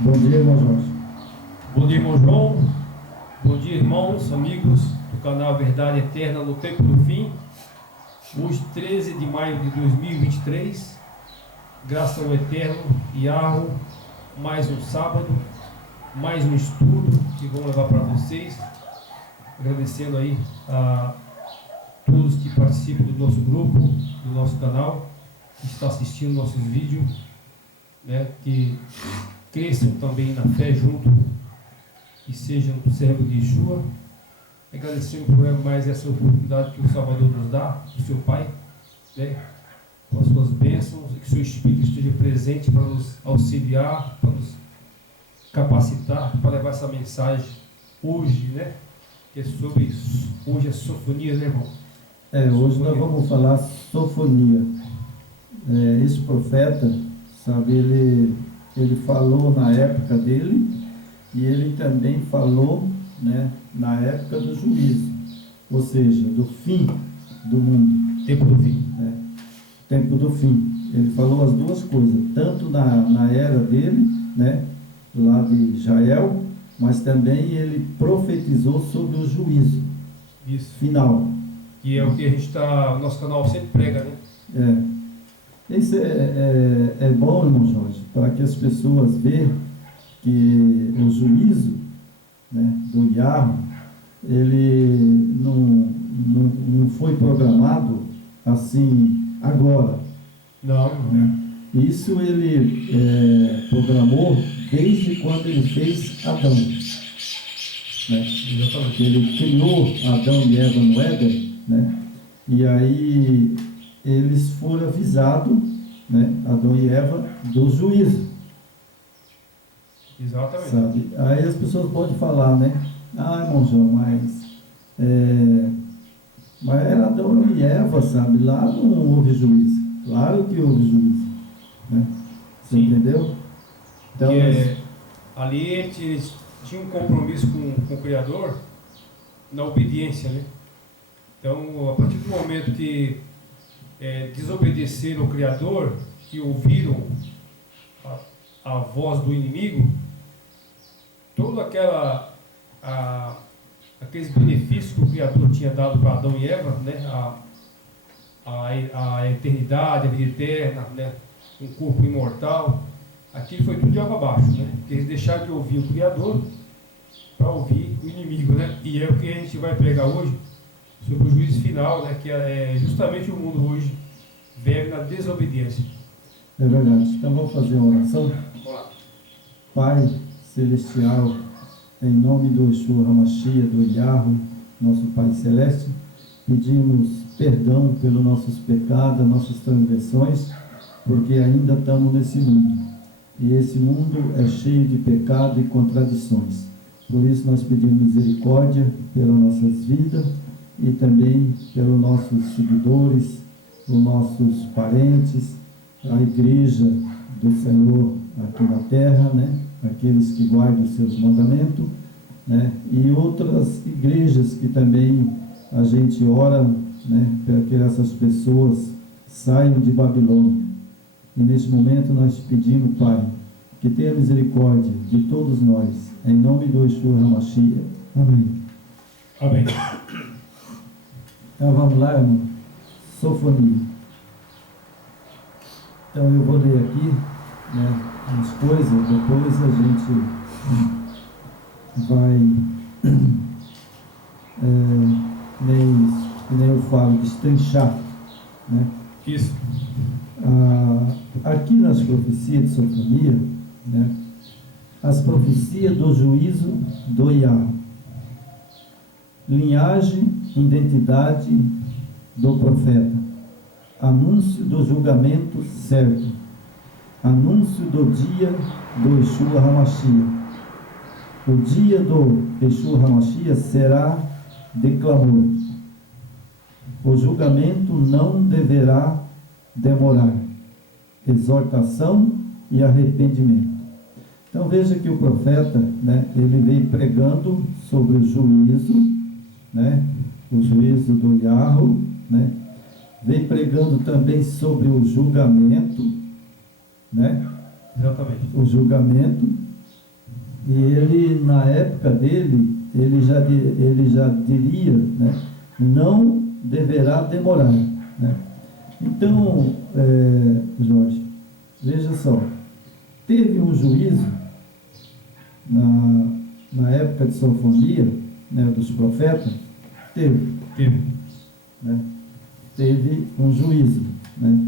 Bom dia, irmão Jorge. Bom dia, irmão João. Bom dia, irmãos, amigos do canal Verdade Eterna no Tempo do Fim. Hoje, 13 de maio de 2023, graças ao Eterno Yahweh, mais um sábado, mais um estudo que vamos levar para vocês. Agradecendo aí a todos que participam do nosso grupo, do nosso canal, que está assistindo nossos vídeos, né, que cresçam também na fé junto e sejam servos de Yeshua. Agradecendo por mais essa oportunidade que o Salvador nos dá, o seu Pai, né, com as suas bênçãos, e que o seu Espírito esteja presente para nos auxiliar, para nos capacitar, para levar essa mensagem hoje, né, que é sobre isso. Hoje é sofonia, né, irmão? Hoje sofonia. Nós vamos falar sofonia. Esse profeta, sabe, ele falou na época dele, e ele também falou, né, na época do juízo, ou seja, do fim do mundo. Tempo do fim. Tempo do fim. Ele falou as duas coisas, tanto na era dele, né, lá de Israel, mas também ele profetizou sobre o juízo Isso. final. Que é o que a gente está, o nosso canal sempre prega, né? Isso é bom, irmão Jorge, para que as pessoas vejam que o juízo, né, do Yahweh, ele não foi programado assim agora. Não. Né? Isso ele programou desde quando ele fez Adão. Né? Exatamente. Ele criou Adão e Eva no Éden, né? E aí eles foram avisados, né, Adão e Eva, do juízo. Exatamente. Sabe? Aí as pessoas podem falar, né? Irmão João, mas era Adão e Eva, sabe? Lá não houve juízo. Claro que houve juízo. Né? Você Sim. entendeu? Então, ali eles tinham um compromisso com o Criador na obediência, né? Então, a partir do momento que desobedeceram ao Criador, que ouviram a voz do inimigo, todo aqueles benefícios que o Criador tinha dado para Adão e Eva, né? A eternidade, a vida eterna, né? Um corpo imortal, aquilo foi tudo de água abaixo, né? Porque eles deixaram de ouvir o Criador para ouvir o inimigo, né? E é o que a gente vai pregar hoje sobre o juízo final, né? Que é justamente o mundo hoje vive na desobediência. É verdade. Então vamos fazer uma oração. Olá. Pai Celestial, em nome do Yeshua HaMashiach, do Yahweh, nosso Pai Celeste, pedimos perdão pelos nossos pecados, nossas transgressões, porque ainda estamos nesse mundo. E esse mundo é cheio de pecado e contradições. Por isso nós pedimos misericórdia pelas nossas vidas e também pelos nossos seguidores, os nossos parentes, a igreja do Senhor aqui na terra, né? Aqueles que guardam os seus mandamentos, né? E outras igrejas que também a gente ora, né, para que essas pessoas saiam de Babilônia. E neste momento nós te pedimos, Pai, que tenha misericórdia de todos nós, em nome do Yeshua HaMashiach. Amém. Amém. Então vamos lá, irmão. Sofonia. Então eu vou ler aqui, né, as coisas, depois a gente vai, nem eu falo, destrinchar, né? Isso. Aqui nas profecias de sofonia, né, as profecias do juízo do Yahweh, linhagem, identidade do profeta, anúncio do julgamento certo, anúncio do dia do Yeshua HaMashiach. O dia do Yeshua HaMashiach será de clamor. O julgamento não deverá demorar. Exortação e arrependimento. Então veja que o profeta, né, ele veio pregando sobre o juízo, né, o juízo do Yahweh, né, veio pregando também sobre o julgamento, né, Exatamente. o julgamento, E ele, na época dele, ele já diria, né, não deverá demorar, né? Então, Jorge, veja só, teve um juízo na época de Sofonia, né, dos profetas, teve, né? Teve um juízo, né?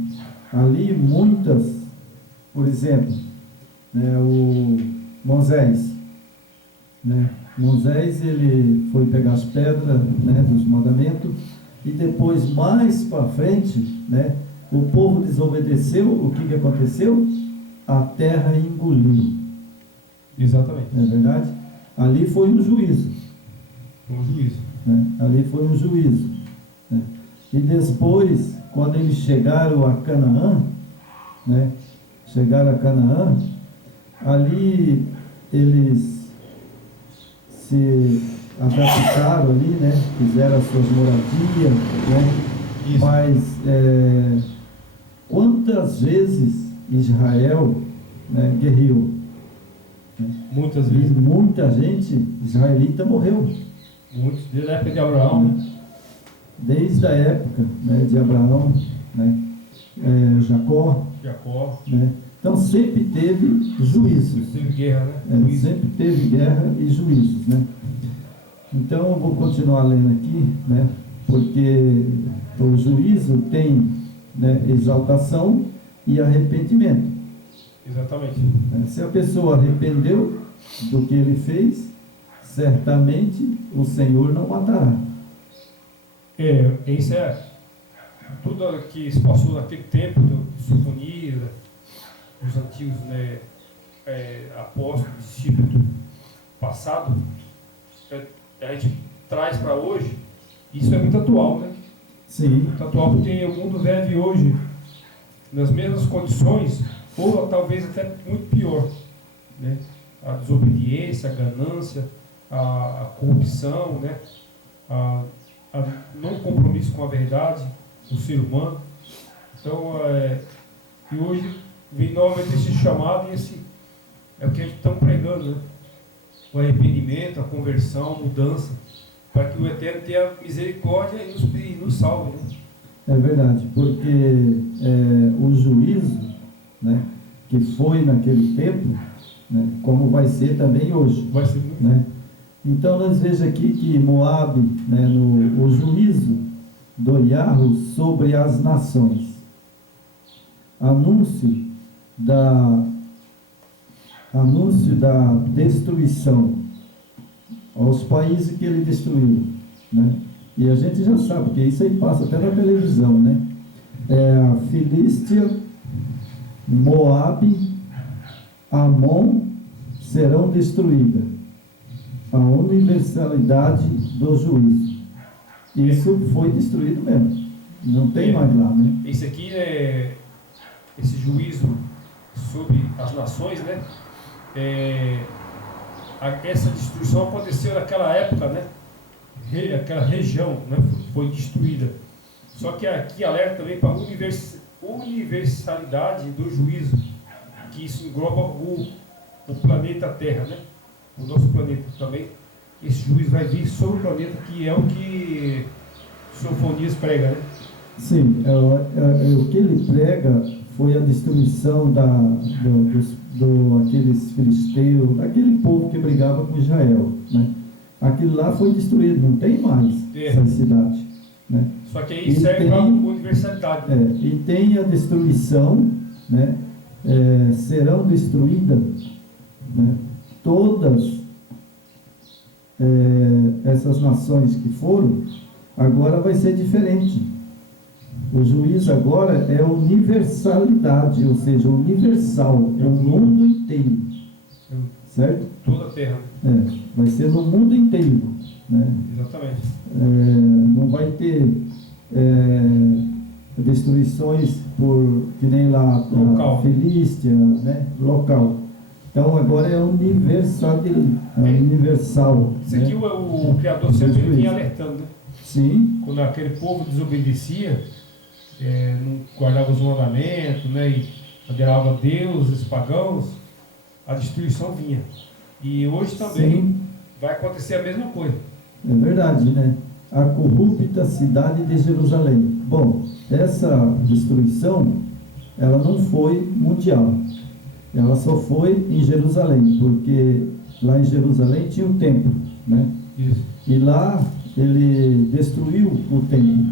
Ali muitas, por exemplo, né, o Moisés, né? Moisés, ele foi pegar as pedras, né, dos mandamentos, e depois, mais para frente, né, o povo desobedeceu. O que aconteceu? A terra engoliu. Exatamente. Não é verdade? Ali foi um juízo. Um juízo. Né? Ali foi um juízo. Né? E depois, quando eles chegaram a Canaã, né, ali eles se adaptaram ali, né, fizeram as suas moradias, né? Isso. Mas quantas vezes Israel, né, guerreou? Né? Muitas E vezes. muita gente israelita morreu. Muitos, desde a época de Abraão, né? Desde a época, né, de Abraão, né, Jacó, né? Então sempre teve juízos. Teve guerra, né? Sempre teve guerra e juízos, né? Então eu vou continuar lendo aqui, né? Porque o juízo tem, né, exaltação e arrependimento. Exatamente. Se a pessoa arrependeu do que ele fez, certamente o Senhor não matará. Isso tudo que se passou naquele tempo do Sofonia, dos antigos, né, apóstolos, discípulos passado, a gente traz para hoje. Isso é muito atual, né? Sim. Muito atual, porque o mundo vive hoje nas mesmas condições, ou talvez até muito pior, né? A desobediência, a ganância, a corrupção, né? A não compromisso com a verdade do ser humano. Então, e hoje vem novamente esse chamado, e esse é o que a gente está pregando, né? O arrependimento, a conversão, a mudança, para que o Eterno tenha misericórdia e nos salve, né? É verdade, porque o juízo, né, que foi naquele tempo, né, como vai ser também hoje. Vai ser muito. Né? Então nós vemos aqui que Moabe, né, o juízo do Yahweh sobre as nações, anúncio da destruição aos países que ele destruiu, né? E a gente já sabe, porque isso aí passa até na televisão, né? A Filístia, Moabe, Amon serão destruídas. A universalidade do juízo. Isso foi destruído mesmo. Não tem mais lá, né? Esse aqui esse juízo sobre as nações, né? Essa destruição aconteceu naquela época, né? Aquela região, né, foi destruída. Só que aqui alerta também para a universalidade do juízo, que isso engloba o planeta Terra, né? O nosso planeta também. Esse juízo vai vir sobre o planeta, que é o que Sofonias prega, né? Sim, o que ele prega foi a destruição aqueles filisteus, daquele povo que brigava com Israel, né? Aquilo lá foi destruído, não tem mais essa cidade, né? Só que aí serve para a universalidade, né? E tem a destruição, né? Serão destruídas, né, todas essas nações que foram. Agora vai ser diferente. O juízo agora é universalidade, ou seja, universal, o mundo inteiro, certo? Toda a terra. Vai ser no mundo inteiro, né? Exatamente. Não vai ter destruições que nem lá a Filístia, né? Local. Então agora é universal. Isso aqui, né? o Criador sempre vinha alertando, né? Sim. Quando aquele povo desobedecia, não guardava os mandamentos, né? E adorava deuses pagãos, a destruição vinha. E hoje também Sim, vai acontecer a mesma coisa. é verdade, né? A corrupta cidade de Jerusalém. Bom, essa destruição, ela não foi mundial. Ela só foi em Jerusalém, porque lá em Jerusalém tinha o templo, né? Isso. E lá ele destruiu o templo.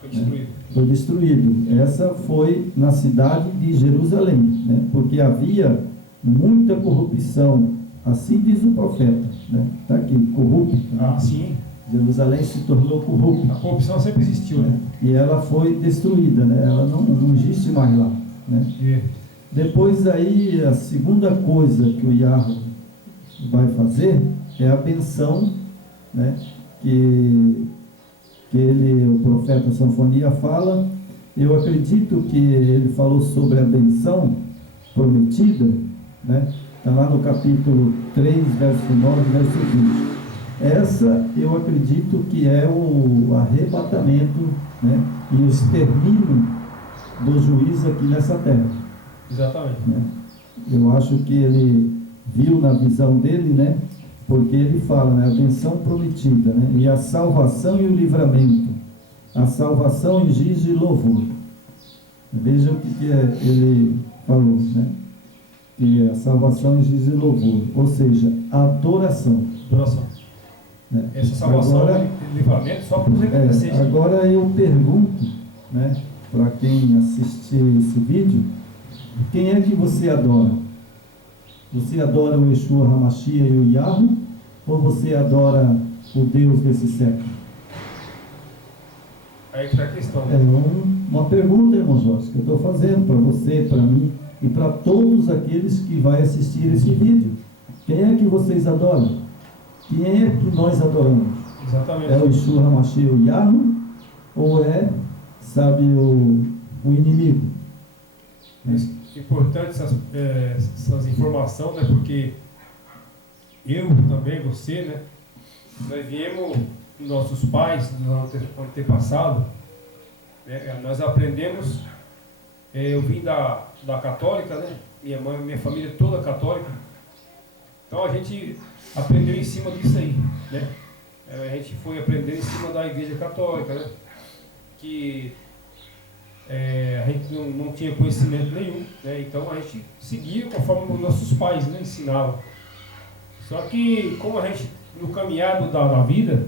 Foi destruído. Foi destruído. Essa foi na cidade de Jerusalém, né? Porque havia muita corrupção, assim diz o profeta, né? Está aqui, corrupta. Ah, sim. Jerusalém se tornou corrupta, A corrupção sempre existiu, né? e ela foi destruída, né? Ela não existe mais lá, né? E, Depois aí, a segunda coisa que o Yahweh vai fazer é a benção, né? Que o profeta Sanfonia fala. Eu acredito que ele falou sobre a benção prometida, né? Está lá no capítulo 3, verso 9, verso 20. Essa eu acredito que é o arrebatamento, né? E o extermínio do juiz aqui nessa terra, exatamente. né? Eu acho que ele viu na visão dele, né? Porque ele fala, né? A benção prometida, né? E a salvação e o livramento, a salvação em giz e louvor. Veja o que ele falou, né? Que a salvação em giz e louvor, ou seja, adoração, Adoração. né? Essa salvação Agora, e livramento só para os remanescentes. agora eu pergunto, né? Para quem assistir esse vídeo, quem é que você adora? Você adora o Yeshua HaMashiach e o Yahweh, ou você adora o Deus desse século? Aí que está a questão, É né? uma pergunta, irmão Jorge, que eu estou fazendo para você, para mim e para todos aqueles que vai assistir esse vídeo. Quem é que vocês adoram? Quem é que nós adoramos? Exatamente. É o Yeshua HaMashiach e o Yahweh, ou é, sabe, o inimigo? Importante essas informações, né? Porque eu também, você, né? Nós viemos, nossos pais, nos antepassados, né? Nós aprendemos, eu vim da católica, né? Minha mãe, minha família toda católica. Então a gente aprendeu em cima disso aí, né? A gente foi aprender em cima da igreja católica, né? Que a gente não tinha conhecimento nenhum, né? Então a gente seguia conforme os nossos pais, né, ensinavam. Só que como a gente, no caminhado da vida,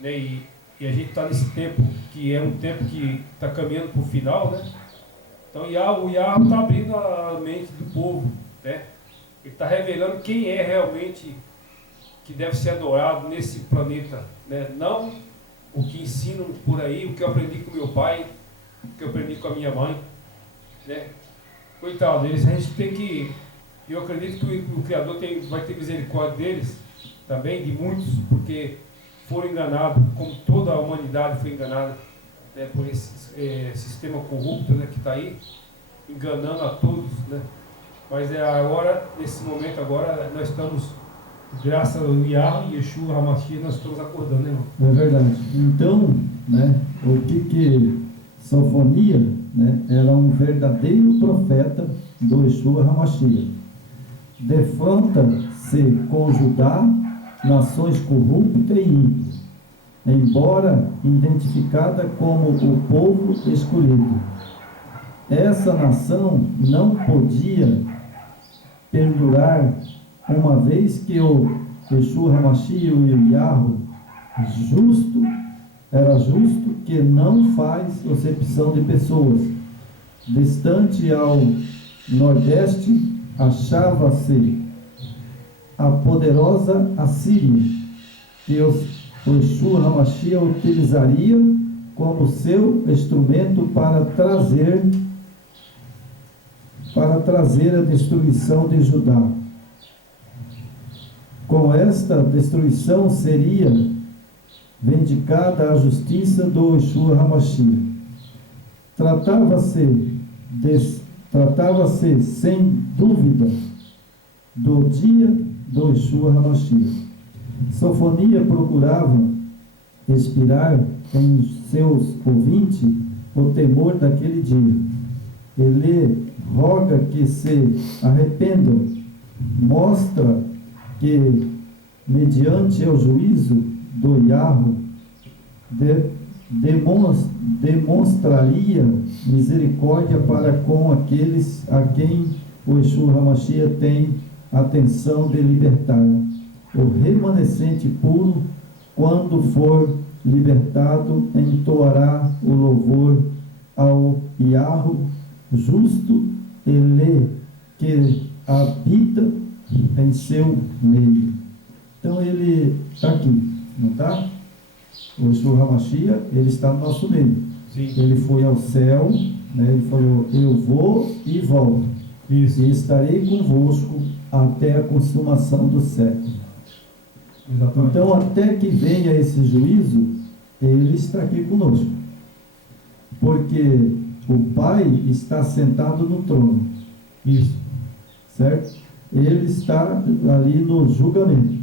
né, e a gente está nesse tempo, que é um tempo que está caminhando para o final, né? Então o Yahweh está abrindo a mente do povo, né? Ele está revelando quem é realmente que deve ser adorado nesse planeta, né? Não o que ensinam por aí, o que eu aprendi com meu pai, que eu aprendi com a minha mãe, né? Coitado deles, a gente tem que, eu acredito que o Criador vai ter misericórdia deles também, de muitos, porque foram enganados, como toda a humanidade foi enganada, né, por esse sistema corrupto, né, que está aí, enganando a todos, né? Mas agora, nesse momento agora, nós estamos, graças ao Yahweh, Yeshua HaMashiach, nós estamos acordando, né, irmão? É verdade. Então, né, o que Sanfonia, né, era um verdadeiro profeta do Yeshua HaMashiach. Defronta-se com Judá, nações corruptas e ímpias, embora identificada como o povo escolhido. Essa nação não podia perdurar, uma vez que o Yeshua HaMashiach e o Yahweh era justo, que não faz acepção de pessoas. Distante ao nordeste, achava-se a poderosa Assíria, que o Yeshua HaMashiach utilizaria como seu instrumento para trazer a destruição de Judá. Com esta destruição seria vindicada a justiça do Yeshua HaMashiach. Tratava-se sem dúvida do dia do Yeshua HaMashiach. Sanfonia procurava inspirar em seus ouvintes o temor daquele dia. Ele roga que se arrependam, mostra que, mediante o juízo do Yahweh, demonstraria misericórdia para com aqueles a quem o Yeshua HaMashiach tem a atenção de libertar. O remanescente puro, quando for libertado, entoará o louvor ao Yahweh justo, ele que habita em seu meio. Então ele está aqui, não está? O Yeshua HaMashiach, ele está no nosso meio. Sim. Ele foi ao céu, né? Ele falou, eu vou e volto. Isso. E estarei convosco até a consumação do século. Exatamente. Então, até que venha esse juízo, ele está aqui conosco. Porque o Pai está sentado no trono. Isso. Certo? Ele está ali no julgamento.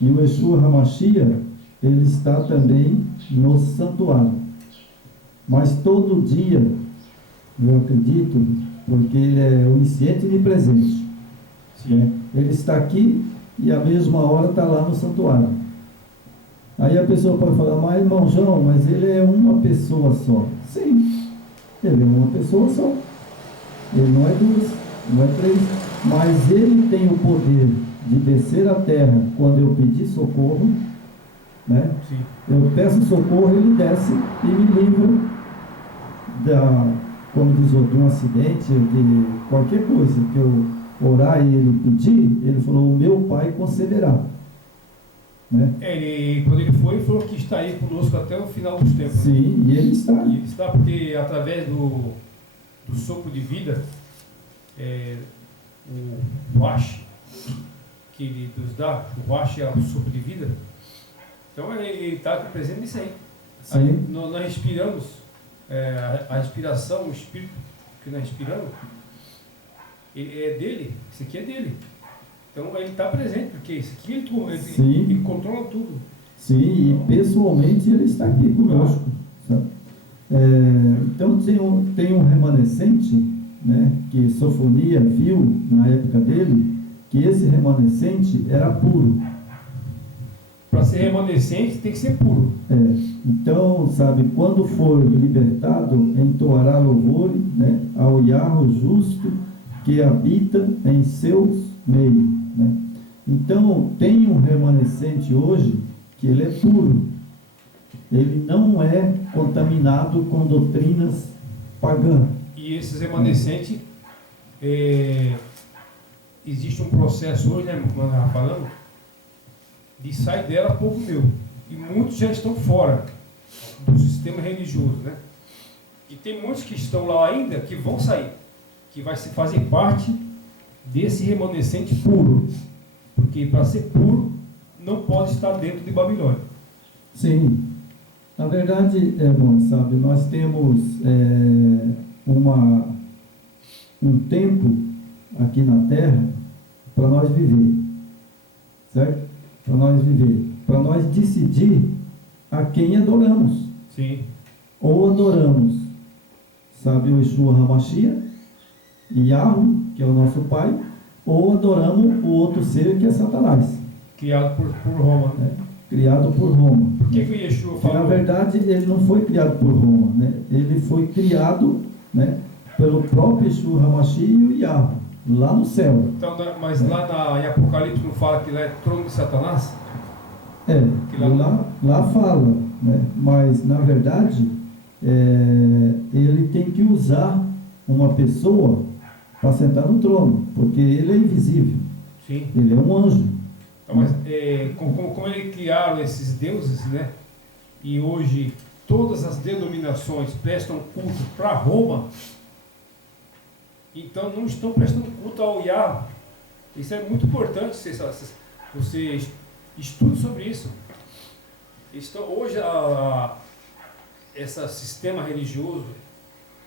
E o Yeshua HaMashiach, ele está também no santuário. Mas todo dia, eu acredito, porque ele é onisciente e onipresente. Sim. Ele está aqui e a mesma hora está lá no santuário. Aí a pessoa pode falar, mas irmão João, mas ele é uma pessoa só. Sim, ele é uma pessoa só. Ele não é duas, não é três, mas ele tem o poder de descer à terra quando eu pedir socorro, né? Sim. Eu peço socorro, ele desce e me livra como diz outro, de um acidente, de qualquer coisa que eu orar e ele pedir. Ele falou, o meu Pai concederá, né? Quando ele foi, ele falou que está aí conosco até o final dos tempos. Sim, e ele está. E ele está porque através do sopro de vida, o Wash que ele nos dá, o Wash é o sopro de vida. Então ele está presente nisso aí. Sim. Aí nós respiramos, a respiração, o espírito que nós respiramos, é dele, isso aqui é dele. Então ele está presente, porque isso aqui ele controla tudo. Sim, e pessoalmente ele está aqui conosco. Sabe? Então tem um remanescente, né, que Sofonia viu na época dele, que esse remanescente era puro. Para ser remanescente tem que ser puro. Então, sabe, quando for libertado, entoará louvor, né, ao Yahweh justo que habita em seus meios, né? Então, tem um remanescente hoje que ele é puro. Ele não é contaminado com doutrinas pagãs. E esses remanescentes, existe um processo hoje, né, como nós estávamos falando, de sair dela povo meu. E muitos já estão fora do sistema religioso, né? E tem muitos que estão lá ainda que vão sair, que vai se fazer parte desse remanescente puro. Porque para ser puro, não pode estar dentro de Babilônia. Sim. Na verdade, irmão, sabe, nós temos um tempo aqui na Terra para nós viver, certo? Para nós viver, para nós decidir a quem adoramos. Sim. Ou adoramos, sabe, o Yeshua HaMashiach, Yahweh, que é o nosso Pai, ou adoramos o outro ser que é Satanás. Criado por Roma, né? Criado por Roma. Por que o Yeshua falou? Na verdade, ele não foi criado por Roma, né? Ele foi criado, né, pelo próprio Yeshua HaMashiach e o Yahweh, lá no céu. Então, mas lá em Apocalipse não fala que lá é trono de Satanás? Que Lá fala, né? Mas na verdade ele tem que usar uma pessoa para sentar no trono, porque ele é invisível. Sim. Ele é um anjo. Então, mas como eles criaram esses deuses, né? E hoje todas as denominações prestam culto para Roma, então não estão prestando culto ao Yahweh. Isso é muito importante, você estude sobre isso. Então, hoje esse sistema religioso,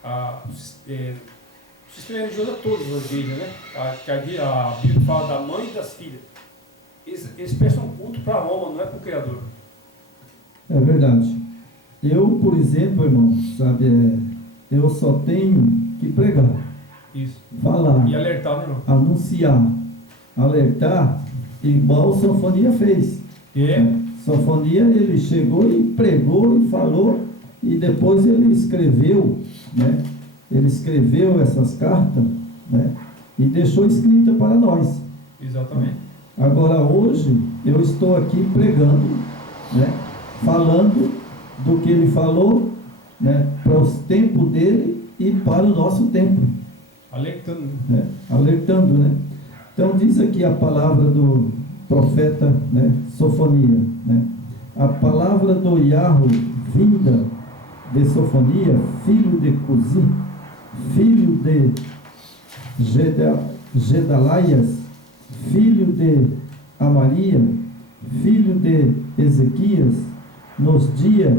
o sistema religioso é todas as igrejas, né? A Bíblia fala da mãe e das filhas. Eles prestam culto para Roma, não é para o Criador. É verdade. Eu, por exemplo, irmão, sabe, eu só tenho que pregar. Isso. Falar. E alertar, né, irmão? Anunciar. Alertar igual Sofonia fez. Sofonia, ele chegou e pregou e falou, e depois ele escreveu, né? Ele escreveu essas cartas, né? E deixou escrita para nós. Exatamente. Agora hoje eu estou aqui pregando, né? Falando do que ele falou, né? Para os tempos dele e para o nosso tempo. Alertando. Né? Alertando, né? Então diz aqui a palavra do profeta, né? Sofonia, né? A palavra do Yahweh vinda de Sofonia, filho de Cusi, filho de Gedalias, filho de Amaria, filho de Ezequias, nos dias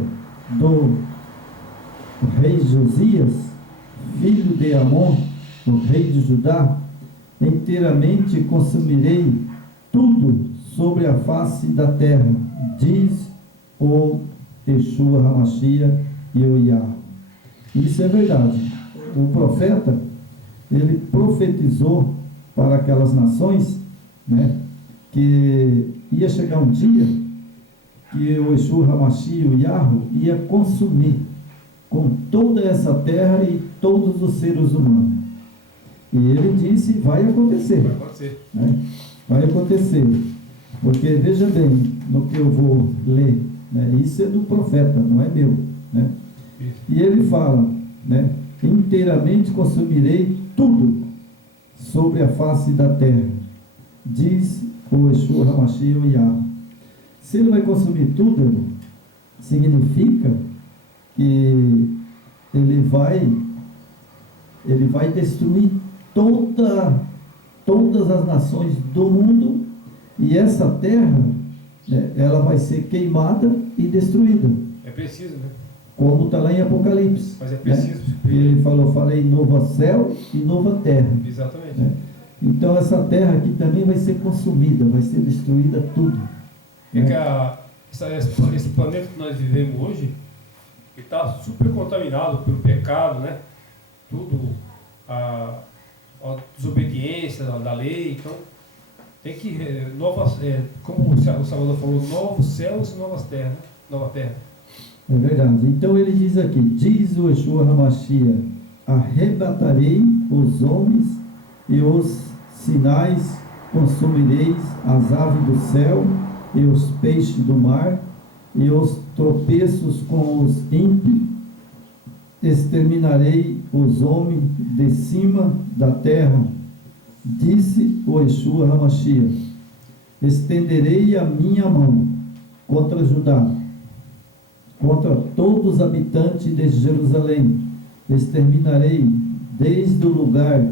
do rei Josias, filho de Amon, o rei de Judá, inteiramente consumirei tudo sobre a face da terra, diz o Yeshua HaMashiach e o Yah. Isso é verdade. O profeta, ele profetizou para aquelas nações, né, que ia chegar um dia que o Yeshua HaMashiach e o Yahweh ia consumir com toda essa terra e todos os seres humanos. E ele disse, vai acontecer. Vai acontecer. Né? Vai acontecer. Porque, veja bem, no que eu vou ler, né? Isso é do profeta, não é meu. Né? E ele fala, né? Inteiramente consumirei tudo sobre a face da terra, diz o Yeshua HaMashiach o Yah. Se ele vai consumir tudo, irmão, significa que ele vai destruir todas as nações do mundo, e essa terra, né, ela vai ser queimada e destruída. É preciso, né? Como está lá em Apocalipse. Mas é preciso. Né? Ele falou, farei novo céu e nova terra. Exatamente. Né? Então essa terra aqui também vai ser consumida, vai ser destruída tudo. É né? que esse planeta que nós vivemos hoje, está super contaminado pelo pecado, né? Tudo, a desobediência da lei. Então, tem que, como o Salvador falou, novos céus e novas terras, nova terra. É verdade. Então ele diz aqui, diz o Yeshua HaMashiach, arrebatarei os homens e os sinais consumireis, as aves do céu e os peixes do mar e os tropeços com os ímpios, exterminarei os homens de cima da terra, disse o Yeshua HaMashiach. Estenderei a minha mão contra Judá, contra todos os habitantes de Jerusalém, exterminarei desde o lugar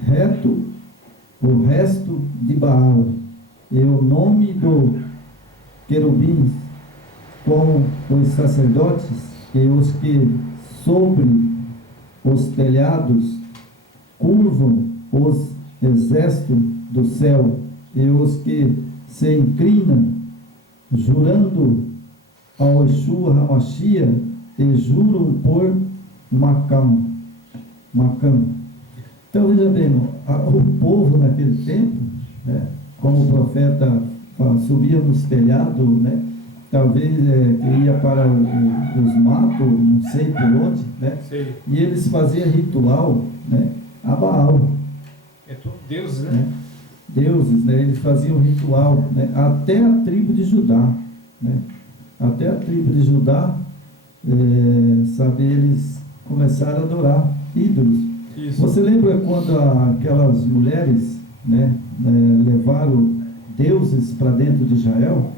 reto o resto de Baal, e o nome do querubins com os sacerdotes e os que sobre os telhados curvam os exércitos do céu, e os que se inclinam jurando ao Yeshua HaMashiach e juram por Macam. Então veja bem, o povo naquele tempo, né, como o profeta subia nos telhados, né, talvez que ia para os matos, não sei por onde, né, e eles faziam ritual, né, a Baal. É tudo deuses, né? Deuses, né, eles faziam ritual, né, até a tribo de Judá, né, até a tribo de Judá, eles começaram a adorar ídolos. Isso. Você lembra quando aquelas mulheres, né, levaram deuses para dentro de Israel?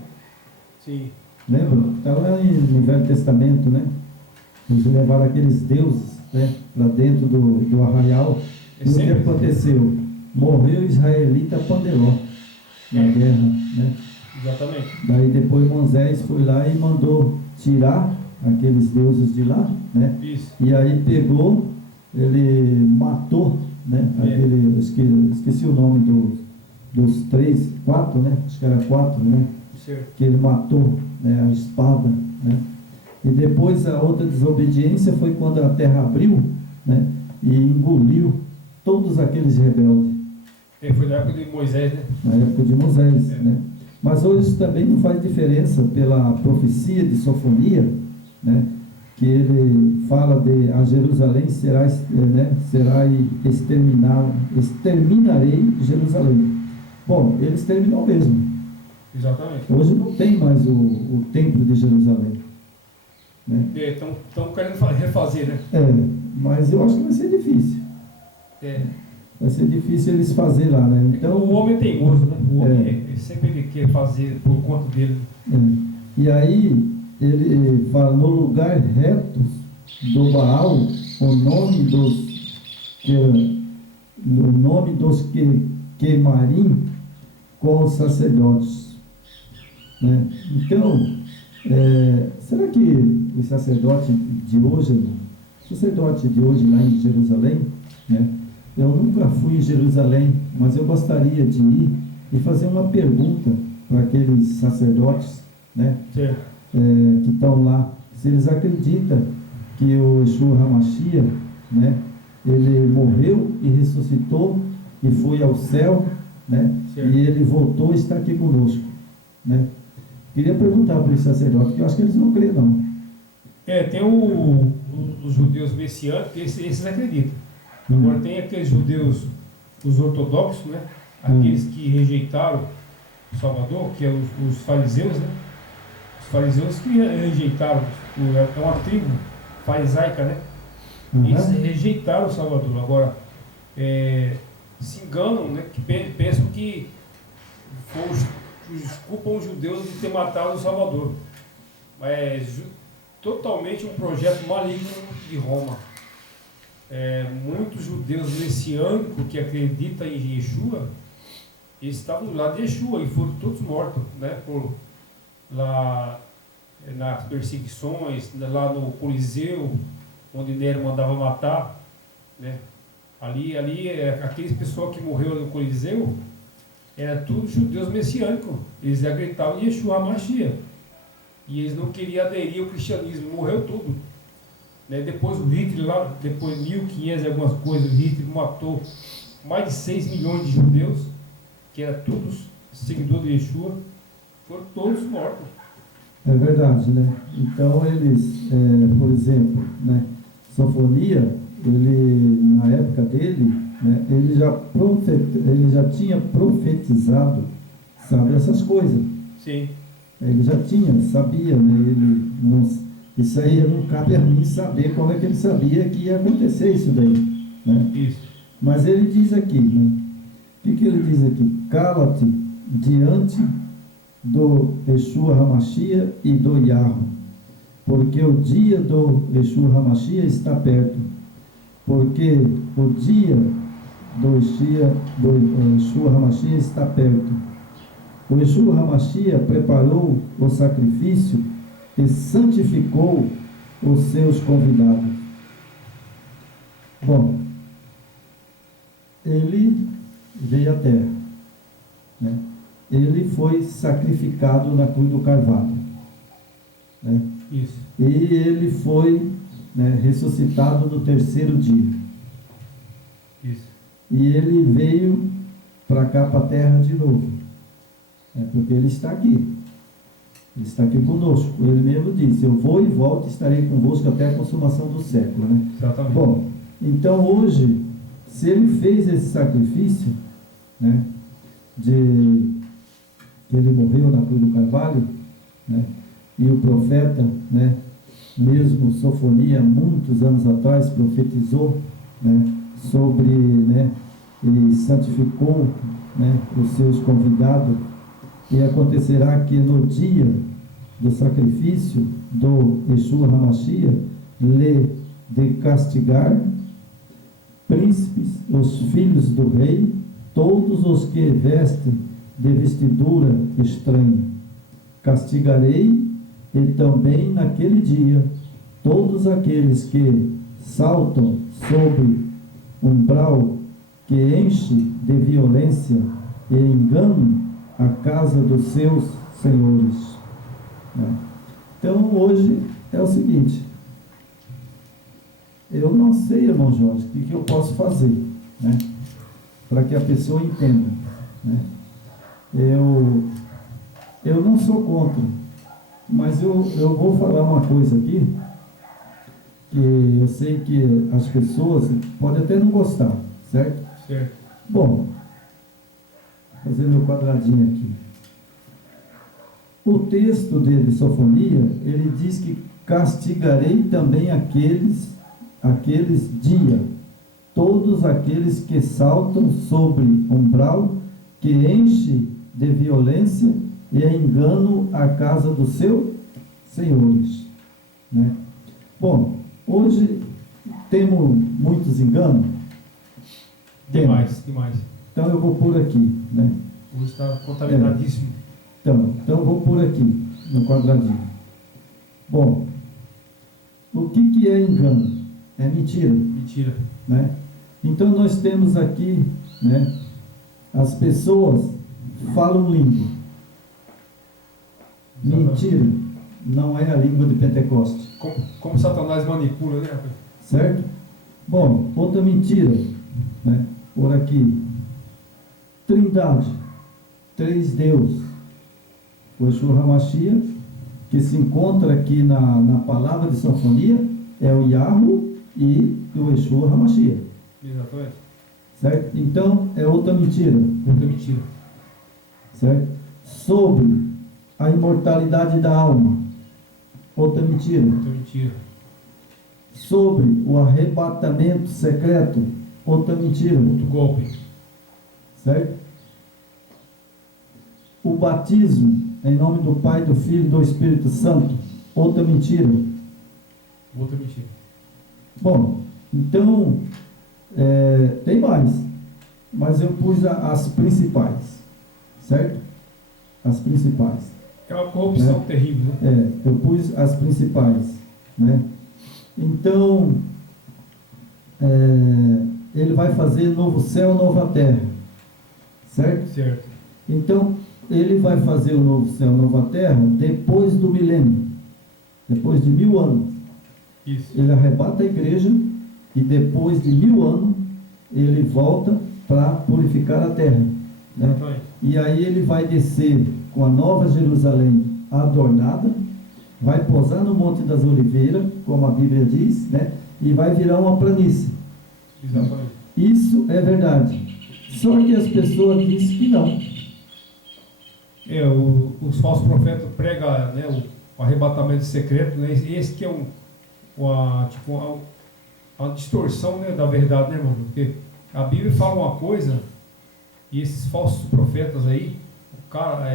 Sim. Lembra? Está lá no Velho Testamento, né? Eles levaram aqueles deuses, né, para dentro do arraial. E o que aconteceu? Morreu o israelita Pandeló na guerra, né? Exatamente. Daí depois Moisés foi lá e mandou tirar aqueles deuses de lá, né? Isso. E aí pegou, ele matou, né? Aquele, esqueci o nome dos 4, né? Acho que era 4, né? Certo. Que ele matou, né? A espada, né? E depois a outra desobediência foi quando a terra abriu, né? E engoliu todos aqueles rebeldes. Foi na época de Moisés, né? Na época de Moisés, né? Mas hoje também não faz diferença pela profecia de Sofonia, né? Que ele fala de a Jerusalém exterminarei Jerusalém. Bom, ele exterminou mesmo. Exatamente. Hoje não tem mais o templo de Jerusalém, né? Estão querendo refazer, né? Mas eu acho que vai ser difícil. Vai ser difícil eles fazerem lá, né? Então, o homem é teimoso, né? O homem sempre ele quer fazer por conta dele. E aí, ele fala, no lugar reto do Baal, o nome dos que queimarim com os sacerdotes, né? Então, será que o sacerdote de hoje lá em Jerusalém, né? Eu nunca fui em Jerusalém, mas eu gostaria de ir e fazer uma pergunta para aqueles sacerdotes, né? Que estão lá, se eles acreditam que o Yeshua HaMashiach, né? Ele morreu e ressuscitou e foi ao céu, né? E ele voltou e está aqui conosco, né? Queria perguntar para os sacerdotes, que eu acho que eles não creem, não. Tem os judeus messiânicos, esses acreditam. Agora tem aqueles judeus, os ortodoxos, né? Aqueles que rejeitaram o Salvador, que é os fariseus, né? Os fariseus que rejeitaram, é uma tribo farisaica, né? Eles rejeitaram o Salvador. Agora, se enganam, né? Que pensam que culpam os judeus de ter matado o Salvador. Mas totalmente um projeto maligno de Roma. Muitos judeus messiânicos que acreditam em Yeshua, eles estavam do lado de Yeshua e foram todos mortos, né? Por lá nas perseguições, lá no Coliseu, onde Nero mandava matar, né? Ali aqueles pessoal que morreu no Coliseu eram todos judeus messiânicos. Eles acreditavam em Yeshua HaMashiach e eles não queriam aderir ao cristianismo. Morreu tudo, né? Depois o Hitler lá, depois de 1500 e algumas coisas, o Hitler matou mais de 6 milhões de judeus, que eram todos seguidores de Yeshua, foram todos mortos. É verdade, né? Então eles, por exemplo, né? Sofonia, ele, na época dele, né? Ele já tinha profetizado, sabe, essas coisas. Sim. Ele já sabia, né? Isso aí não cabe a mim saber como é que ele sabia que ia acontecer isso daí, né? Isso. Mas ele diz aqui, né? O que ele diz aqui? Cala-te diante do Yeshua HaMashiach e do Yahweh, porque o dia do Yeshua HaMashiach está perto, porque o dia do Yeshua HaMashiach está perto. O Yeshua HaMashiach preparou o sacrifício e santificou os seus convidados. Bom, ele veio à terra, né? Ele foi sacrificado na cruz do Calvário, né? Isso. E ele foi, né, ressuscitado no terceiro dia. Isso. E ele veio para cá, para a terra de novo, porque ele está aqui. Ele está aqui conosco. Ele mesmo disse: eu vou e volto e estarei convosco até a consumação do século, né? Exatamente. Bom, então hoje, se ele fez esse sacrifício, né, que ele morreu na cruz do Calvário, né, e o profeta, né, mesmo Sofonia, muitos anos atrás, profetizou, né, sobre, né, e santificou, né, os seus convidados, e acontecerá que no dia do sacrifício do Yeshua HaMashiach, lhe de castigar príncipes, os filhos do rei, todos os que vestem de vestidura estranha. Castigarei, e também naquele dia, todos aqueles que saltam sobre umbral, que enche de violência e engano a casa dos seus senhores, né? Então hoje é o seguinte, eu não sei, irmão Jorge, o que eu posso fazer, né? para que a pessoa entenda, né? Eu não sou contra, mas eu vou falar uma coisa aqui, que eu sei que as pessoas podem até não gostar, certo? Certo. Bom, vou fazer meu quadradinho aqui. O texto de Sofonia, ele diz que castigarei também aqueles dia, todos aqueles que saltam sobre umbral, que enche de violência e engano a casa dos seus senhores, né? Bom, hoje temos muitos enganos. Demais. Então eu vou por aqui, né? Hoje está contaminadíssimo. Então eu vou por aqui, no quadradinho. Bom, o que é engano? É mentira. Mentira. Né? Então nós temos aqui, né, as pessoas falam língua. Mentira não é a língua de Pentecostes. Como Satanás manipula, né, rapaz? Certo? Bom, outra mentira, né, por aqui. Trindade, 3 deuses. O Yeshua HaMashiach, que se encontra aqui na palavra de Sofonia, é o Yahweh e o Yeshua HaMashiach. Exatamente. Certo? Então, é outra mentira. Outra mentira. Certo? Sobre a imortalidade da alma. Outra mentira. Outra mentira. Sobre o arrebatamento secreto. Outra mentira. Outro golpe. Certo? O batismo em nome do Pai, do Filho e do Espírito Santo. Outra mentira. Outra mentira. Bom, então, tem mais, mas eu pus as principais, certo? As principais. É uma corrupção terrível, né? Eu pus as principais, né? Então, ele vai fazer novo céu, nova terra, certo? Certo. Então, ele vai fazer o novo céu, nova terra depois do milênio, depois de 1000 anos. Isso. Ele arrebata a igreja e depois de 1000 anos ele volta para purificar a terra, né? E aí ele vai descer com a nova Jerusalém adornada, vai pousar no Monte das Oliveiras, como a Bíblia diz, né? E vai virar uma planície. Exatamente. Isso é verdade. Só que as pessoas dizem que não. Os falsos profetas pregam, né, o arrebatamento secreto, né? Esse que é uma distorção, né, da verdade, né, irmão? Porque a Bíblia fala uma coisa e esses falsos profetas aí,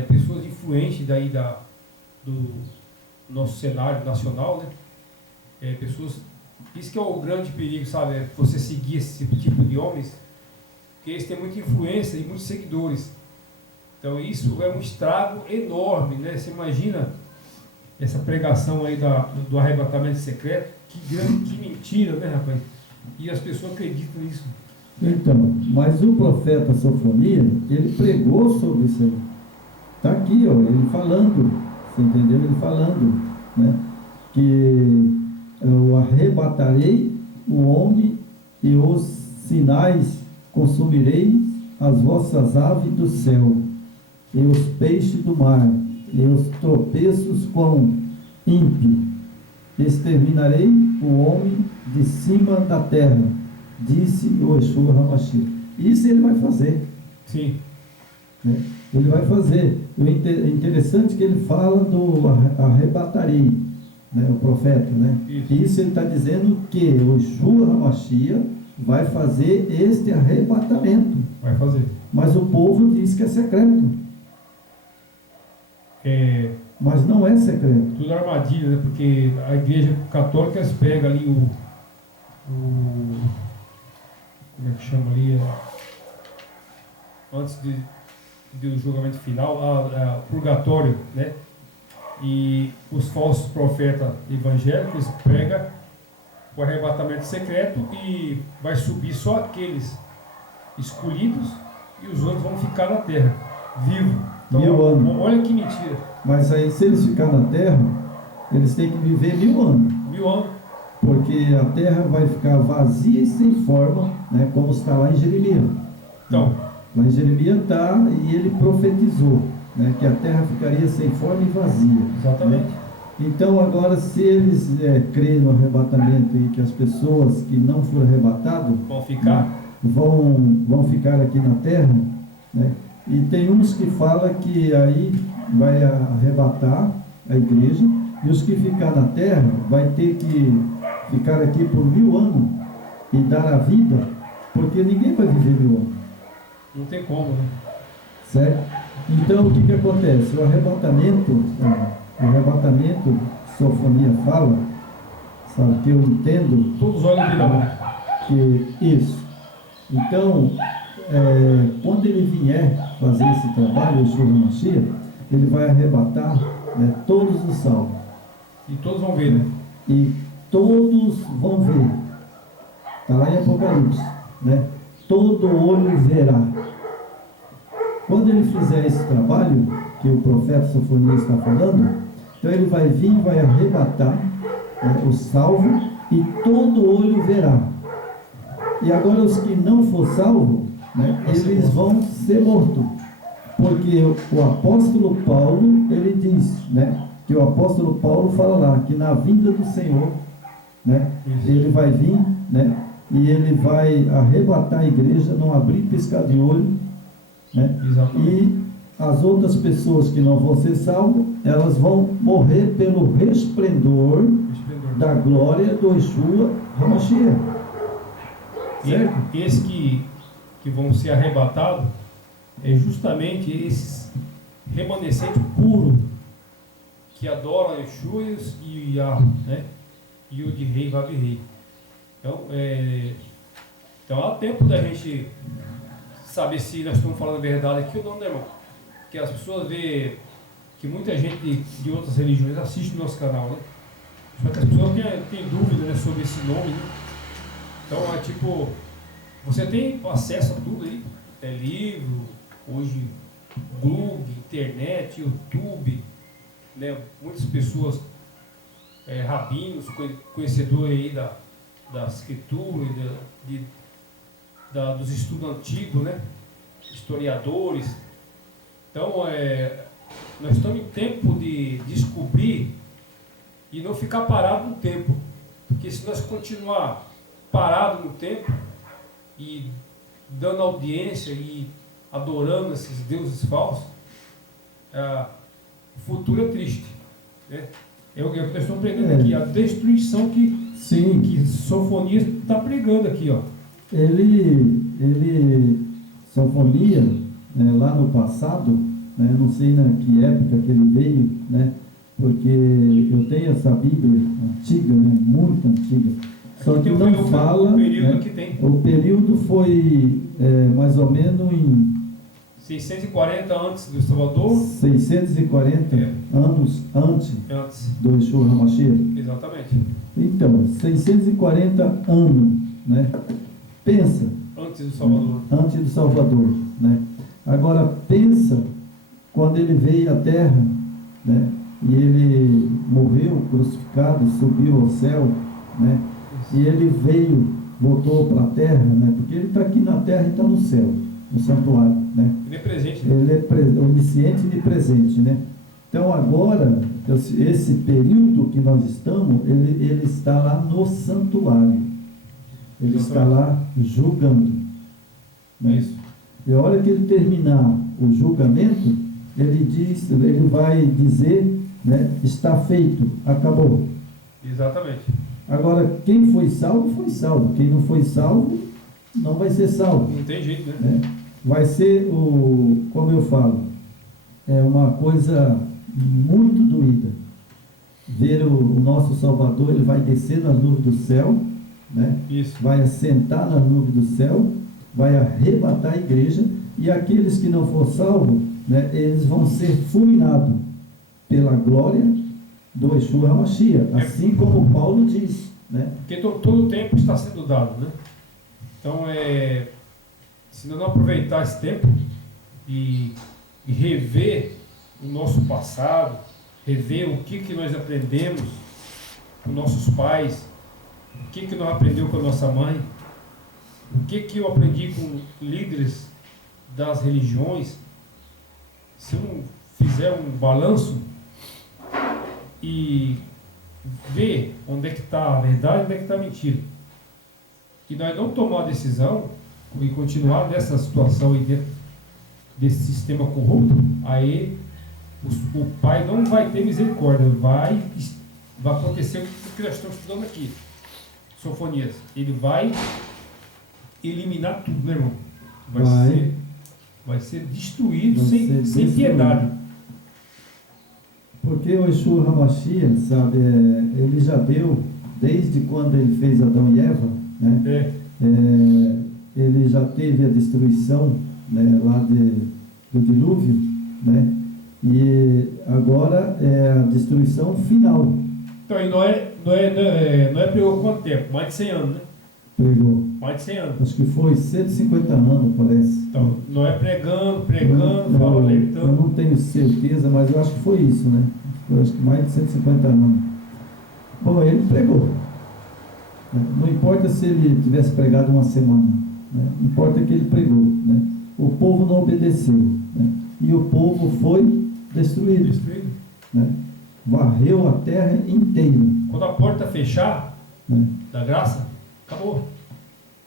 pessoas influentes daí do nosso cenário nacional, né? Pessoas, isso que é o grande perigo, sabe? É você seguir esse tipo de homens, porque eles têm muita influência e muitos seguidores. Então isso é um estrago enorme, né? Você imagina essa pregação aí do arrebatamento secreto, que mentira, né, rapaz? E as pessoas acreditam nisso. Então, mas o profeta Sofonia, ele pregou sobre isso aí. Está aqui, ó, ele falando, você entendeu? Ele falando, né? Que eu arrebatarei o homem e os sinais consumirei as vossas aves do céu e os peixes do mar e os tropeços com ímpio. Exterminarei o homem de cima da terra, disse o Yeshua HaMashiach. Isso ele vai fazer. Sim. Né? Ele vai fazer. O interessante é que ele fala do arrebatarei, né? O profeta, né? Isso ele está dizendo que o Yeshua HaMashiach vai fazer este arrebatamento. Vai fazer. Mas o povo diz que é secreto. Mas não é secreto. Tudo armadilha, né? Porque a igreja católica pega ali como é que chama ali? Antes do julgamento final, purgatório, né? E os falsos profetas evangélicos pregam o arrebatamento secreto e vai subir só aqueles escolhidos e os outros vão ficar na terra, vivos. Então, 1000 anos. Olha que mentira. Mas aí, se eles ficarem na terra, eles têm que viver 1000 anos. 1000 anos. Porque a terra vai ficar vazia e sem forma, né, como está lá em Jeremias. Então, Mas Jeremias está e ele profetizou, né, que a terra ficaria sem forma e vazia. exatamente. Né? Então agora, se eles crerem no arrebatamento e que as pessoas que não foram arrebatadas Vão ficar? né, vão ficar aqui na terra, né? E tem uns que falam que aí vai arrebatar a igreja, e os que ficar na terra vai ter que ficar aqui por 1000 anos e dar a vida, porque ninguém vai viver 1000 anos. Não tem como, né? Certo? Então o que acontece? O arrebatamento, Sofonia fala, sabe, que eu entendo Todos os olhos virão. que isso. Então, quando ele vier fazer esse trabalho, o Yeshua Mashiach, ele vai arrebatar, né, todos os salvos. E todos vão ver, né? E todos vão ver. Está lá em Apocalipse, né? Todo olho verá. Quando ele fizer esse trabalho, que o profeta Sofonias está falando, então ele vai vir e vai arrebatar, né, o salvo, e todo olho verá. E agora os que não for salvo, né, eles vão ser mortos. Porque o apóstolo Paulo, ele diz, né, que o apóstolo Paulo fala lá, que na vinda do Senhor, né, ele vai vir, né, e ele vai arrebatar a igreja, não abrir e piscar de olho, né, e as outras pessoas que não vão ser salvas, elas vão morrer pelo resplendor da glória do Yeshua HaMashiach. Certo? E esses que vão ser arrebatados é justamente esses remanescentes puros que adoram Yeshua e Yahweh, né? E o de rei, Vav rei. Então há tempo da gente saber se nós estamos falando a verdade aqui ou não, né, irmão? Porque as pessoas veem que muita gente de outras religiões assiste o nosso canal, né? Só que as pessoas têm dúvida, né, sobre esse nome, né? Então é tipo, você tem acesso a tudo aí, livro, hoje Google, internet, YouTube, né? Muitas pessoas, rabinos, conhecedores aí da escritura, dos estudos antigos, né? Historiadores. Então nós estamos em tempo de descobrir e não ficar parado no tempo, porque se nós continuar parado no tempo e dando audiência e adorando esses deuses falsos, o futuro é triste, né? É o que nós estamos pregando aqui, a destruição que Sofonias está pregando aqui, ó. Sofonia, né, lá no passado, né, não sei na que época que ele veio, né, porque eu tenho essa Bíblia antiga, né, muito antiga, só que não fala, o período, né, que tem. O período foi mais ou menos em 640 antes do Salvador. 640 anos antes do Yeshua HaMashiach. Exatamente. Então, 640 anos, né? Pensa. Antes do Salvador. Antes do Salvador, né? Agora pensa quando ele veio à Terra, né? E ele morreu crucificado, subiu ao céu, né? E ele veio, voltou para a Terra, né? Porque ele está aqui na Terra e está no céu, no santuário, né? Ele é presente, né? Ele é onisciente e presente, né? Então agora, esse período que nós estamos, ele está lá no santuário. Ele está lá julgando. Né? Isso. E a hora que ele terminar o julgamento, ele vai dizer, né, está feito, acabou. Exatamente. Agora, quem foi salvo, quem não foi salvo, não vai ser salvo. Não tem jeito, né? Vai ser, como eu falo, é uma coisa muito doída. Ver o nosso Salvador, ele vai descer nas nuvens do céu, né? Isso. Vai assentar nas nuvens do céu, vai arrebatar a igreja, e aqueles que não for salvos, né, eles vão ser fulminados pela glória do Yeshua HaMashiach, assim como Paulo diz, né? Porque todo o tempo está sendo dado, né? Então, se nós não aproveitar esse tempo e rever o nosso passado, rever o que nós aprendemos com nossos pais, o que nós aprendemos com a nossa mãe, o que eu aprendi com líderes das religiões, se não fizer um balanço e ver onde é que está a verdade e onde é que está a mentira, e nós não tomar a decisão e continuar nessa situação aí dentro desse sistema corrupto, aí o Pai não vai ter misericórdia, vai acontecer o que nós estamos estudando aqui, Sofonias. Ele vai eliminar tudo, né, irmão? Vai ser destruído sem piedade. Porque o Yeshua HaMashiach, sabe, ele já deu, desde quando ele fez Adão e Eva, né? Ele já teve a destruição, né, lá do dilúvio, né? E agora é a destruição final. Então, e Noé pregou quanto tempo? Mais de 100 anos, né? Pregou. Mais de 100 anos. Acho que foi 150 anos, parece. Então, Noé pregando, eu alertando. não tenho certeza, mas eu acho que foi isso, né? Eu acho que mais de 150 anos. Bom, ele pregou. Não importa se ele tivesse pregado uma semana, né? Importa que ele pregou, né? O povo não obedeceu, né? E o povo foi destruído. Né? Varreu a terra inteira. Quando a porta fechar, né? Da graça, acabou.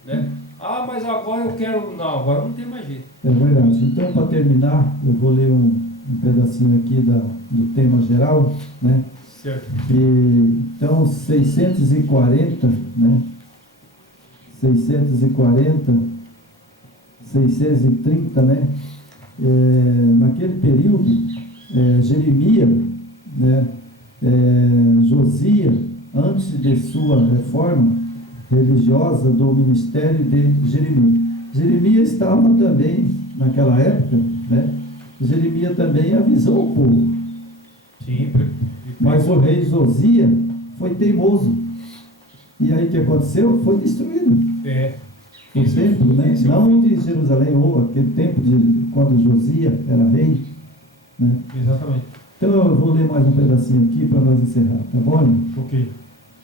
Né? Ah, mas agora eu quero... Não, agora não tem mais jeito. É verdade. Então, para terminar, eu vou ler um pedacinho aqui do tema geral, né? Certo. Então, 640, né? 630, né? Naquele período, Jeremias, né? Josias, antes de sua reforma religiosa do ministério de Jeremias. Jeremias estava também, naquela época, né? Jeremias também avisou o povo. Sim, mas o rei Josias foi teimoso. E aí o que aconteceu? Foi destruído. O templo, né? Não de Jerusalém, ou aquele tempo de quando Josias era rei. Né? Exatamente. Então eu vou ler mais um pedacinho aqui para nós encerrar, tá bom? Ok.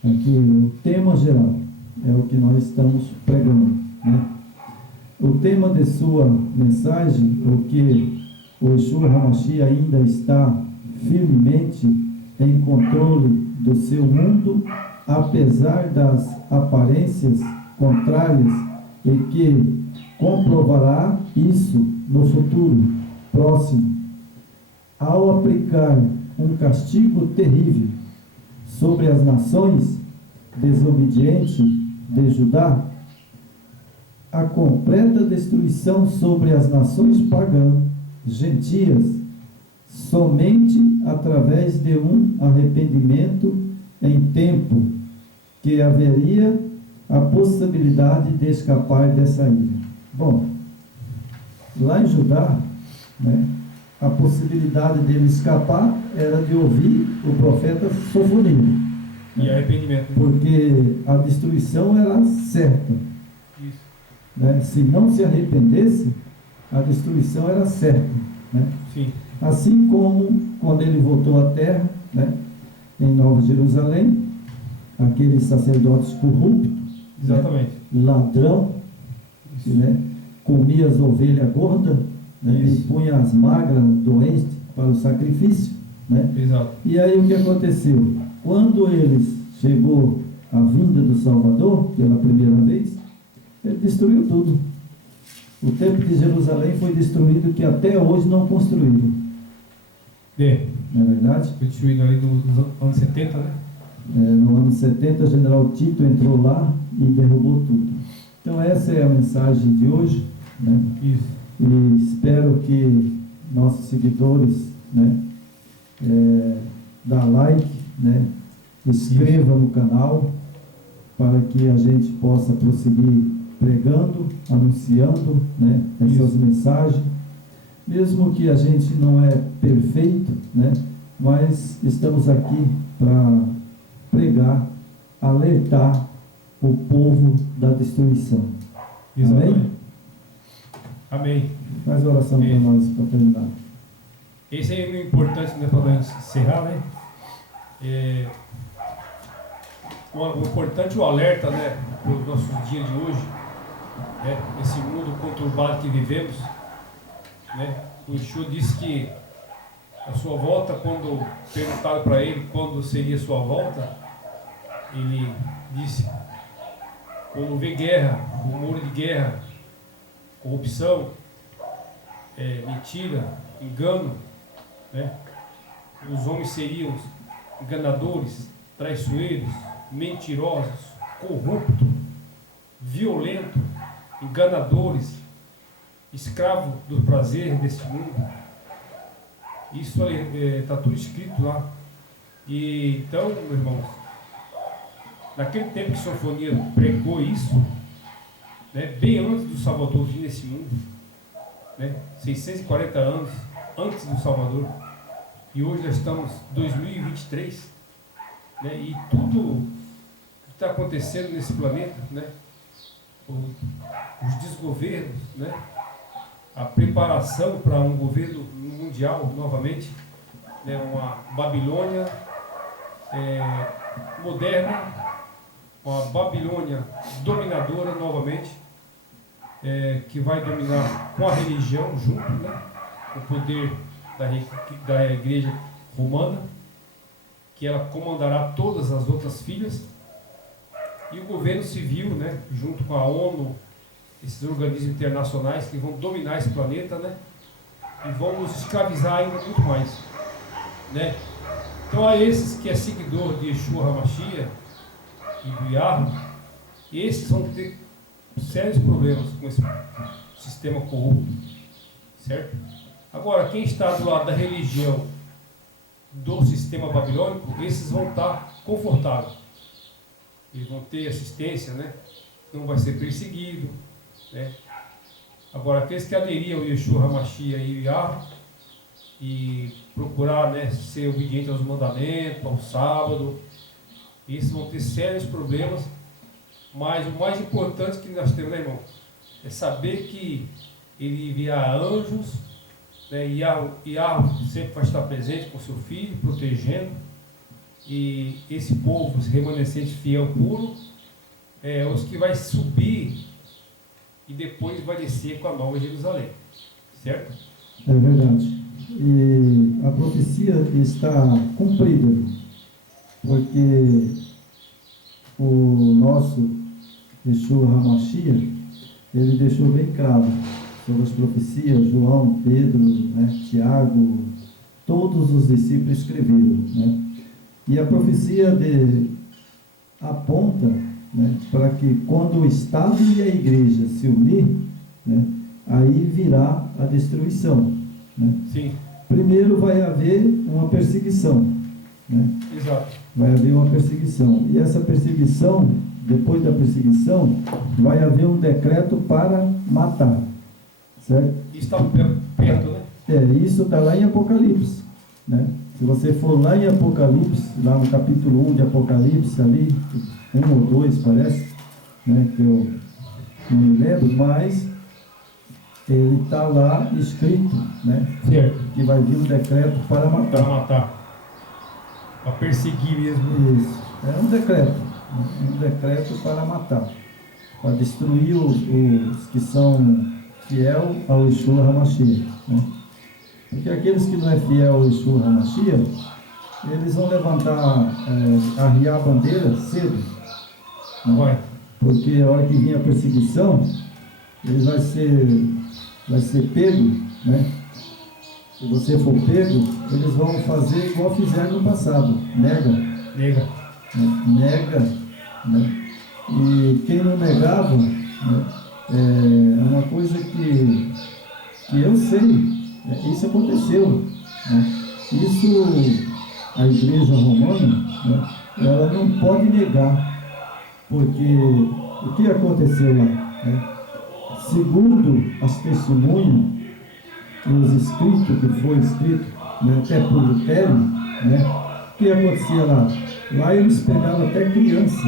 Aqui o tema geral é o que nós estamos pregando, né? O tema de sua mensagem, o que o Yeshua HaMashiach ainda está firmemente em controle do seu mundo, apesar das aparências contrárias, e que comprovará isso no futuro próximo, ao aplicar um castigo terrível sobre as nações desobedientes de Judá, a completa destruição sobre as nações pagãs, gentias, somente através de um arrependimento em tempo, que haveria a possibilidade de escapar dessa ira. Bom, lá em Judá, né, a possibilidade dele escapar era de ouvir o profeta Sofonias. E arrependimento. Porque a destruição era certa. Isso. Né? Se não se arrependesse, a destruição era certa. Né? Sim. Assim como quando ele voltou à terra, né, em Nova Jerusalém, aqueles sacerdotes corruptos, exatamente, né, ladrão, né, comia as ovelhas gordas, né, e punha as magras doentes para o sacrifício. Né? Exato. E aí o que aconteceu? Quando chegou a vinda do Salvador, pela primeira vez, ele destruiu tudo. O templo de Jerusalém foi destruído, que até hoje não construíram. Não é verdade? Foi destruído ali nos anos 70, né? No ano 70, o general Tito entrou lá e derrubou tudo. Então essa é a mensagem de hoje, né? Isso. E espero que nossos seguidores, né, dá like, né, inscreva no canal, para que a gente possa prosseguir pregando, anunciando, né, essas mensagens, mesmo que a gente não é perfeito, né, mas estamos aqui para pregar, alertar o povo da destruição. Exatamente. Amém? Amém. Faz a oração para nós, para terminar. Esse é o importante, né, para nós encerrar, né? O importante, o alerta, né, para os nossos dias de hoje, né, esse mundo conturbado que vivemos, né? O Exu disse que a sua volta, quando perguntaram para ele quando seria a sua volta, ele disse: quando vê guerra, rumor de guerra, corrupção, mentira, engano, né? Os homens seriam enganadores, traiçoeiros, mentirosos, corruptos, violentos, enganadores, escravos do prazer deste mundo. Isso está tudo escrito lá. E então, meus irmãos, naquele tempo que Sofonia pregou isso, né, bem antes do Salvador vir nesse mundo, né, 640 anos antes do Salvador, e hoje nós estamos em 2023, né, e tudo que está acontecendo nesse planeta, né, os desgovernos, né, a preparação para um governo mundial novamente, né, uma Babilônia moderna, uma Babilônia dominadora novamente, que vai dominar com a religião junto, né, o poder da igreja romana, que ela comandará todas as outras filhas, e o governo civil, né, junto com a ONU, esses organismos internacionais que vão dominar esse planeta, né, e vão nos escravizar ainda muito mais, né. Então, a esses que é seguidor de Yeshua HaMashiach e do Yahweh, esses vão ter sérios problemas com esse sistema corrupto, certo? Agora, quem está do lado da religião do sistema babilônico, esses vão estar confortáveis, eles vão ter assistência, né? Não vai ser perseguido, né? Agora, aqueles que aderiam ao Yeshua HaMashiach e ao Yahweh e procurar, né, ser obediente aos mandamentos, ao sábado, esses vão ter sérios problemas. Mas o mais importante que nós temos, né, irmão, é saber que ele enviará anjos, né, e Yahweh sempre vai estar presente com seu filho, protegendo, e esse povo, esse remanescente fiel puro, os que vai subir e depois vai descer com a Nova Jerusalém, certo? É verdade. E a profecia está cumprida, porque o nosso Yeshua HaMashiach, ele deixou bem claro sobre as profecias. João, Pedro, né, Tiago, todos os discípulos escreveram, né? E a profecia aponta, né, para que quando o Estado e a igreja se unir, né, aí virá a destruição, né? Sim. Primeiro vai haver uma perseguição, né? Exato. Vai haver uma perseguição, e essa perseguição, depois da perseguição, vai haver um decreto para matar, certo? Está perto, né? Isso está lá em Apocalipse, né? Se você for lá em Apocalipse, lá no capítulo 1 de Apocalipse, ali, 1 ou 2 parece, né, que eu não me lembro, mas ele está lá escrito, né, certo, que vai vir um decreto para matar. Para matar. Para perseguir mesmo. Isso, é um decreto para matar, para destruir os que são fiel ao Yeshua HaMashiach, né? Porque aqueles que não é fiel ao Yeshua HaMashiach, eles vão levantar, arriar a bandeira cedo, né? Porque a hora que vir a perseguição, eles vai ser pego, né? Se você for pego, eles vão fazer igual fizeram no passado, nega, né? E quem não negava, né, é uma coisa que eu sei, isso aconteceu, né? Isso a igreja romana, né, ela não pode negar, porque o que aconteceu lá, né? Segundo as testemunhas, os escritos que foi escrito, né, até por Lutero, né, o que acontecia lá? Lá eles pegavam até criança,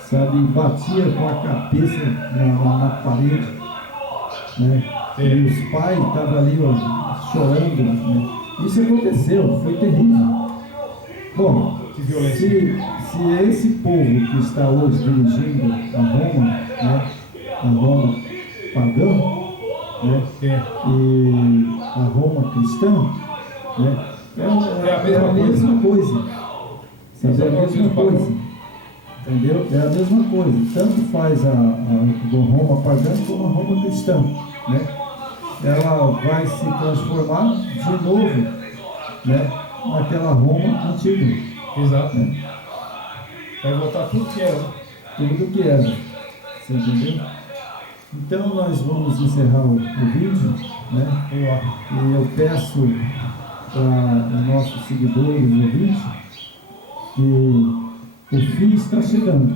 sabe, e batia com a cabeça na parede, né, e os pais estavam ali, ó, chorando, né. Isso aconteceu, foi terrível. Bom, se esse povo que está hoje dirigindo a Roma, né, a Roma pagã, né, e cristã, né? É a mesma coisa. Sabe? É a mesma coisa. Entendeu? É a mesma coisa. Tanto faz a Roma pagã como a Roma cristã, né? Ela vai se transformar de novo, né, naquela Roma antiga. Exato. Né? Vai voltar tudo que era. Tudo que era. Você entendeu? Então nós vamos encerrar o vídeo, né? E eu peço para os nossos seguidores e ouvintes que o fim está chegando.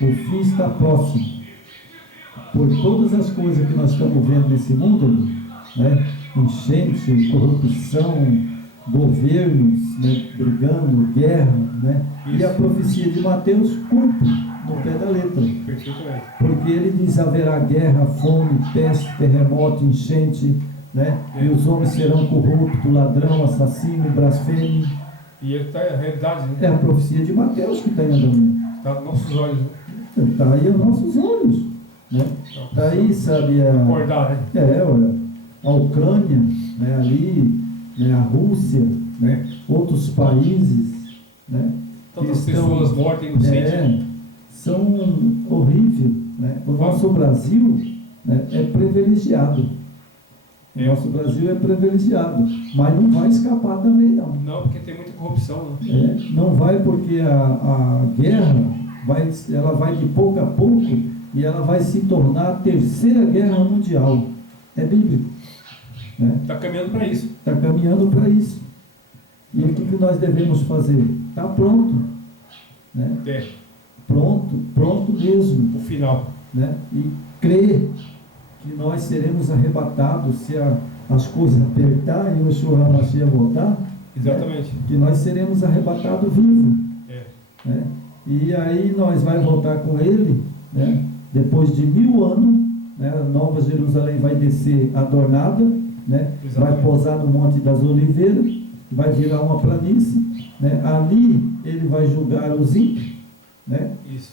O fim está próximo. Por todas as coisas que nós estamos vendo nesse mundo, né? Enchente, corrupção, governos, né? Brigando, guerra, né? E a profecia de Mateus cumpre no pé da letra. Perfeitamente. Porque ele diz: haverá guerra, fome, peste, terremoto, enchente, né? E os homens serão corruptos, ladrão, assassino, blasfêmio. E é a realidade, né? É a profecia de Mateus que está em andamento. Está nos nossos olhos, né? Está aí aos nossos olhos, né? Está aí, sabe, Acordar, né? olha, a Ucrânia, né, ali, né, a Rússia, né, outros países, né? Tantas pessoas mortas inocentes. São horríveis, né? O nosso Brasil, né, é privilegiado. O nosso Brasil é privilegiado, mas não vai escapar também, não. Não, porque tem muita corrupção, né? Não vai, porque a guerra ela vai de pouco a pouco e ela vai se tornar a terceira guerra mundial. É bíblico. Está caminhando para isso. Está caminhando para isso. E o que nós devemos fazer? Está pronto. Né? Pronto mesmo. O final. Né? E crer que nós seremos arrebatados se as coisas apertar e o Yeshua HaMashiach voltar. Exatamente. Né? Que nós seremos arrebatados vivos. Né? E aí nós vamos voltar com ele, né? Depois de 1000 anos, né? A Nova Jerusalém vai descer adornada, né? Vai pousar no Monte das Oliveiras, vai virar uma planície, né? Ali ele vai julgar os ímpios, né? Isso.